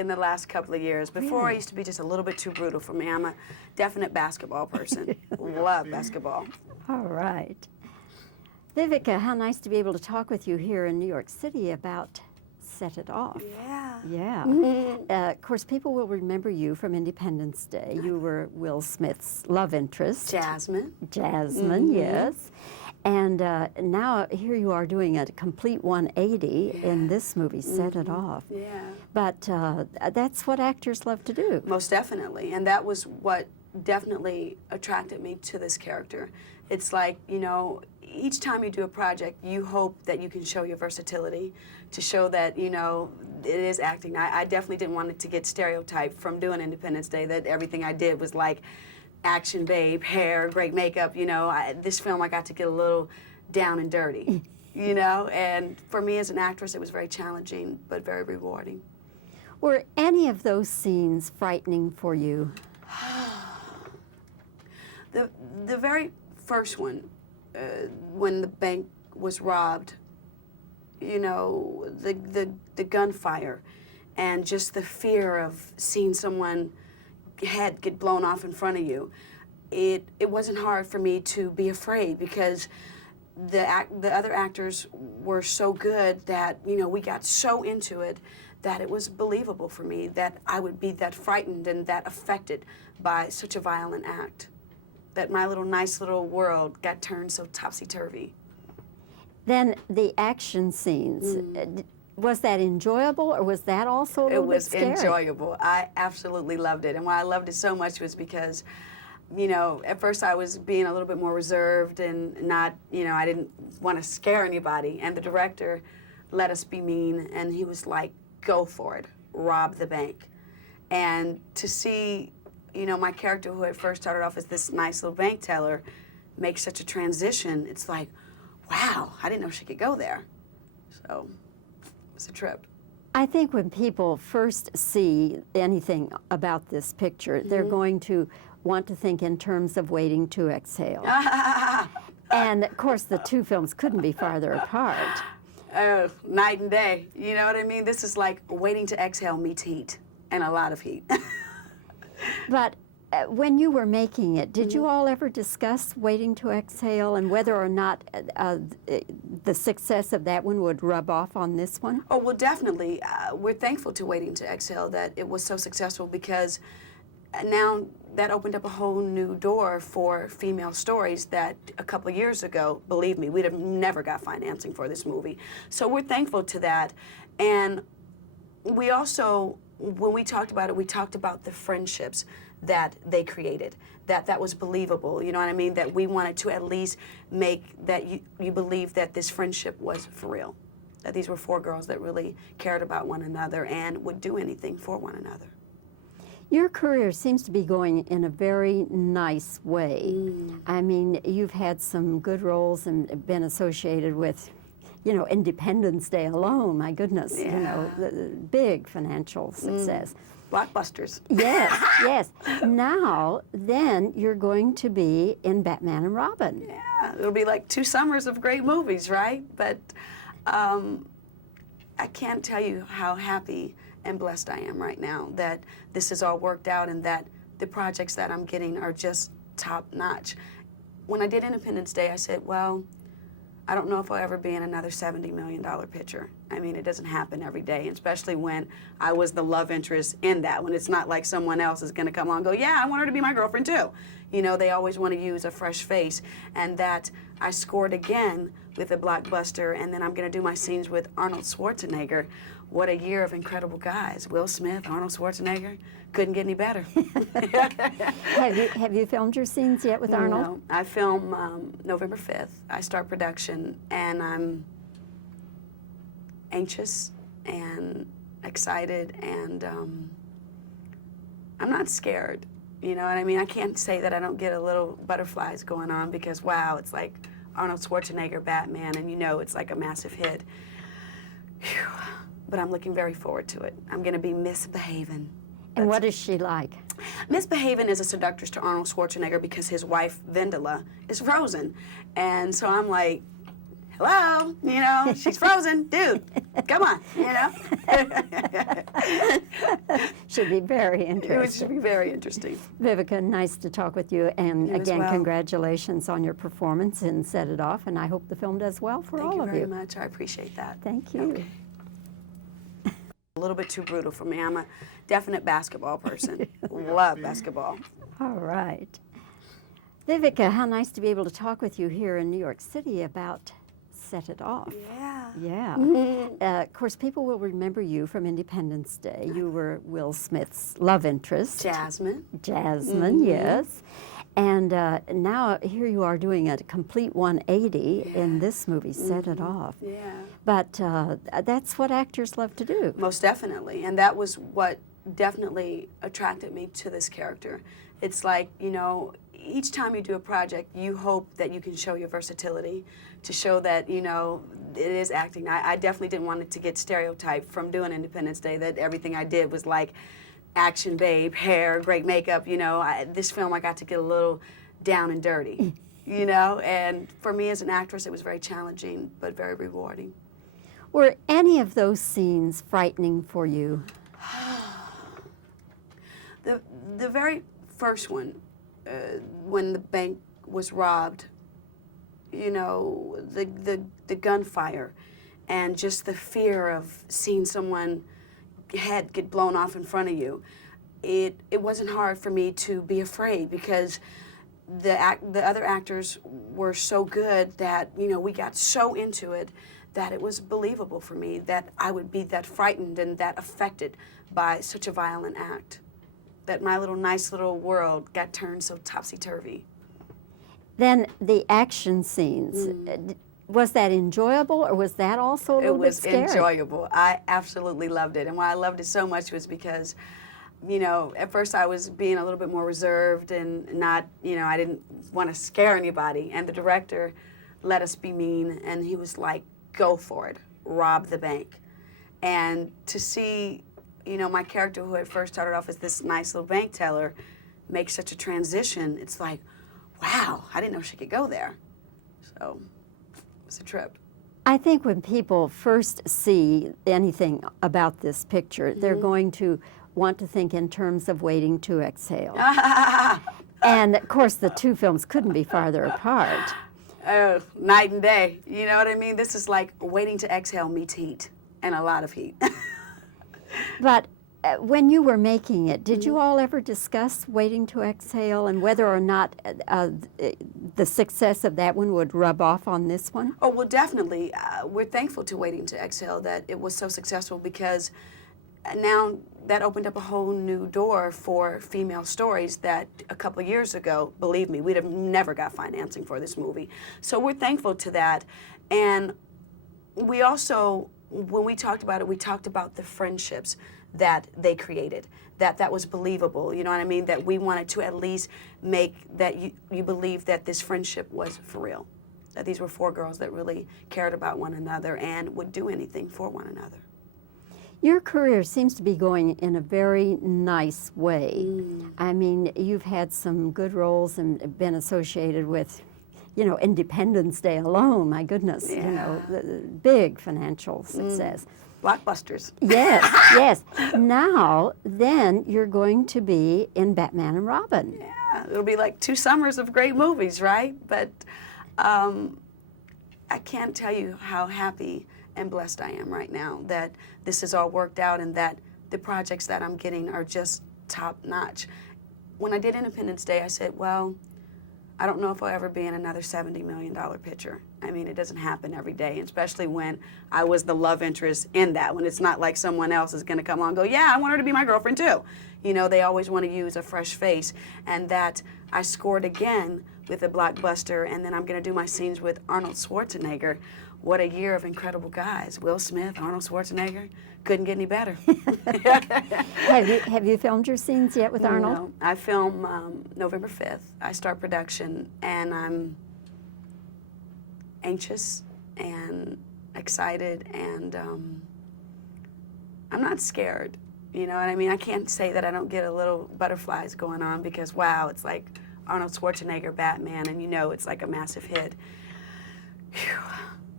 in the last couple of years. Before, I Really? used to be just a little bit too brutal for me. I'm a definite basketball person. Love basketball. All right. Vivica, how nice to be able to talk with you here in New York City about Set It Off. Yeah. Yeah. Of course, people will remember you from Independence Day. You were Will Smith's love interest. Jasmine. Jasmine, yes. And now here you are doing a complete 180 in this movie, Set It Off. Yeah. But that's what actors love to do. Most definitely. And that was what definitely attracted me to this character. It's like, you know, each time you do a project, you hope that you can show your versatility, to show that, you know, it is acting. I definitely didn't want it to get stereotyped from doing Independence Day, that everything I did was like action babe, hair, great makeup, you know. This film I got to get a little down and dirty, you know, and for me as an actress it was very challenging but very rewarding. Were any of those scenes frightening for you? The very first one, when the bank was robbed, you know, the gunfire and just the fear of seeing someone head get blown off in front of you, it wasn't hard for me to be afraid because the other actors were so good that, you know, we got so into it that it was believable for me that I would be that frightened and that affected by such a violent act, that my little nice little world got turned so topsy-turvy. Then the action scenes, was that enjoyable or was that also a little bit scary? It was enjoyable. I absolutely loved it. And why I loved it so much was because, you know, at first I was being a little bit more reserved and not, you know, I didn't want to scare anybody. And the director let us be mean and he was like, go for it, rob the bank. And to see, you know, my character who had first started off as this nice little bank teller make such a transition, it's like, wow, I didn't know she could go there. So it was a trip. I think when people first see anything about this picture, they're going to want to think in terms of Waiting to Exhale. And of course the two films couldn't be farther apart. Night and day, you know what I mean? This is like Waiting to Exhale meets Heat, and a lot of heat. But when you were making it, did you all ever discuss Waiting to Exhale and whether or not the success of that one would rub off on this one? Oh, well, definitely. We're thankful to Waiting to Exhale that it was so successful because now that opened up a whole new door for female stories that a couple of years ago, believe me, we'd have never got financing for this movie. So we're thankful to that. And we also, when we talked about it, we talked about the friendships that they created, that was believable, you know what I mean? That we wanted to at least make that you believe that this friendship was for real, that these were four girls that really cared about one another and would do anything for one another. Your career seems to be going in a very nice way. I mean, you've had some good roles and been associated with, you know, Independence Day alone, my goodness, you know, the big financial success. Blockbusters. Yes, yes. Now, then, you're going to be in Batman and Robin. Yeah, it'll be like 2 summers of great movies, right? But I can't tell you how happy and blessed I am right now that this has all worked out and that the projects that I'm getting are just top notch. When I did Independence Day, I said, well, I don't know if I'll ever be in another $70 million picture. I mean, it doesn't happen every day, especially when I was the love interest in that, when it's not like someone else is gonna come on and go, yeah, I want her to be my girlfriend too. You know, they always want to use a fresh face, and that I scored again with a blockbuster, and then I'm gonna do my scenes with Arnold Schwarzenegger. What a year of incredible guys. Will Smith, Arnold Schwarzenegger, couldn't get any better. Have you filmed your scenes yet with Arnold? No, I film November 5th. I start production, and I'm anxious and excited, and I'm not scared. You know what I mean? I can't say that I don't get a little butterflies going on because, wow, it's like Arnold Schwarzenegger, Batman, and you know it's like a massive hit. Whew. But I'm looking very forward to it. I'm going to be misbehaving. And what is she like? Misbehaving is a seductress to Arnold Schwarzenegger because his wife, Vendela, is frozen. And so I'm like, hello, she's frozen, dude, come on, Should be very It should interesting. be very interesting. Vivica, nice to talk with you. And You as again, well. Congratulations on your performance in Set It Off. And I hope the film does well for Thank all you of very you. much. I appreciate that. Thank you. Okay. A little bit too brutal for me. I'm a definite basketball person. Love basketball. All right. Vivica, how nice to be able to talk with you here in New York City about Set It Off. Yeah. Yeah. Of course, people will remember you from Independence Day. You were Will Smith's love interest. Jasmine. Jasmine, yes. And now here you are doing a complete 180 in this movie, Set It Off. Yeah. But that's what actors love to do. Most definitely. And that was what definitely attracted me to this character. It's like, each time you do a project, you hope that you can show your versatility, to show that, it is acting. I definitely didn't want it to get stereotyped from doing Independence Day, that everything I did was like action babe, hair, great makeup. This film I got to get a little down and dirty, and for me as an actress, it was very challenging, but very rewarding. Were any of those scenes frightening for you? The very first one, when the bank was robbed, the gunfire and just the fear of seeing someone head get blown off in front of you, it wasn't hard for me to be afraid, because the other actors were so good that we got so into it that it was believable for me that I would be that frightened and that affected by such a violent act, that my nice little world got turned so topsy-turvy. Then the action scenes, was that enjoyable, or was that also a little bit scary? It was enjoyable. I absolutely loved it. And why I loved it so much was because, at first I was being a little bit more reserved and not, I didn't want to scare anybody. And the director let us be mean, and he was like, go for it, rob the bank. And to see, my character, who at first started off as this nice little bank teller, make such a transition, it's like, wow, I didn't know she could go there. So it was a trip. I think when people first see anything about this picture, they're going to want to think in terms of Waiting to Exhale. And of course, the two films couldn't be farther apart. Oh, night and day. You know what I mean? This is like Waiting to Exhale meets Heat, and a lot of heat. But when you were making it, did you all ever discuss Waiting to Exhale and whether or not the success of that one would rub off on this one? Oh, well, definitely. We're thankful to Waiting to Exhale that it was so successful, because now that opened up a whole new door for female stories that a couple of years ago, believe me, we'd have never got financing for this movie. So we're thankful to that. And we also, when we talked about it, we talked about the friendships that they created, that was believable, you know what I mean? That we wanted to at least make that you believe that this friendship was for real, that these were four girls that really cared about one another and would do anything for one another. Your career seems to be going in a very nice way. I mean, you've had some good roles and been associated with, Independence Day alone, my goodness, the big financial success. Blockbusters. Yes, yes. Now, then you're going to be in Batman and Robin. Yeah, it'll be like 2 summers of great movies, right? But I can't tell you how happy and blessed I am right now that this has all worked out and that the projects that I'm getting are just top notch. When I did Independence Day, I said, well, I don't know if I'll ever be in another $70 million picture. I mean, it doesn't happen every day, especially when I was the love interest in that, when it's not like someone else is gonna come on and go, yeah, I want her to be my girlfriend too. They always wanna use a fresh face, and that I scored again with a blockbuster, and then I'm gonna do my scenes with Arnold Schwarzenegger. What a year of incredible guys. Will Smith, Arnold Schwarzenegger, couldn't get any better. Have you filmed your scenes yet with Arnold? No, I film November 5th. I start production, and I'm anxious and excited, and I'm not scared. You know what I mean? I can't say that I don't get a little butterflies going on, because wow, it's like Arnold Schwarzenegger, Batman, and it's like a massive hit. Whew.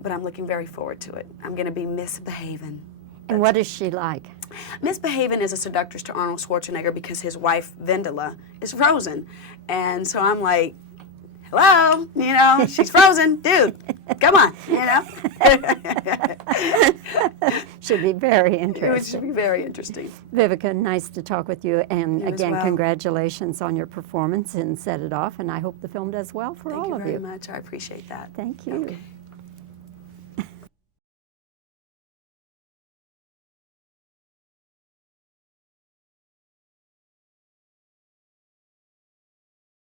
but I'm looking very forward to it. I'm going to be Miss Behaven. And what is she like? Miss Behaven is a seductress to Arnold Schwarzenegger because his wife, Vendela, is frozen. And so I'm like, hello, you know, she's frozen. Dude, come on, you know. Should be very It interesting. should be very interesting. Vivica, nice to talk with you. And You as again, well. congratulations on your performance in Set It Off. And I hope the film does well for Thank all you of very you. much. I appreciate that. Thank you. Okay.